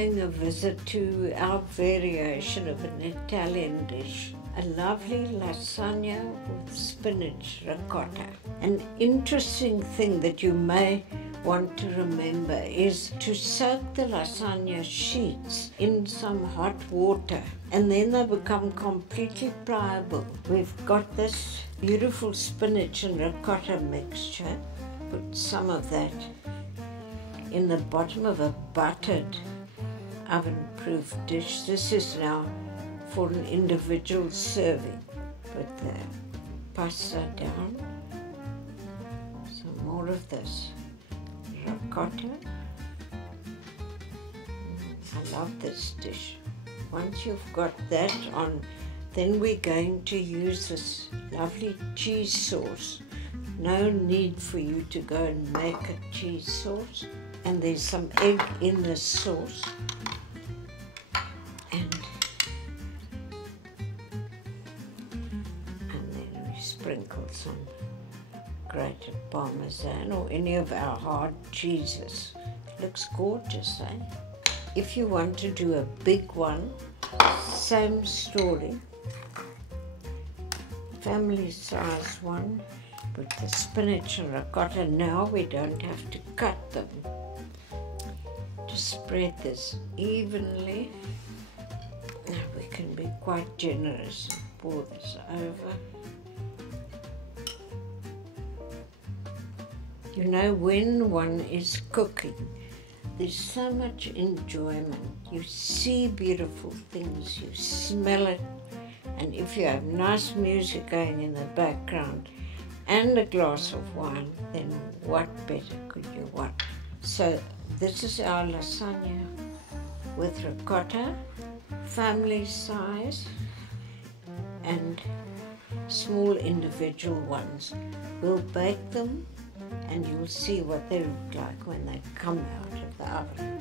paying a visit to our variation of an Italian dish, a lovely lasagna with spinach ricotta. An interesting thing that you may want to remember is to soak the lasagna sheets in some hot water, and then they become completely pliable. We've got this beautiful spinach and ricotta mixture. Put some of that in the bottom of a buttered oven-proof dish. This is now for an individual serving. Put the pasta down. Some more of this ricotta. I love this dish. Once you've got that on, then we're going to use this lovely cheese sauce. No need for you to go and make a cheese sauce. And there's some egg in the sauce. And then we sprinkle some grated Parmesan or any of our hard cheeses. It looks gorgeous, eh? If you want to do a big one, same story. Family size one. Put the spinach and ricotta. Now we don't have to cut them. Just spread this evenly. Now we can be quite generous and pour this over. You know, when one is cooking, there's so much enjoyment. You see beautiful things, you smell it, and if you have nice music going in the background and a glass of wine, then what better could you want? So this is our lasagna with ricotta, family size, and small individual ones. We'll bake them and you'll see what they look like when they come out of the oven.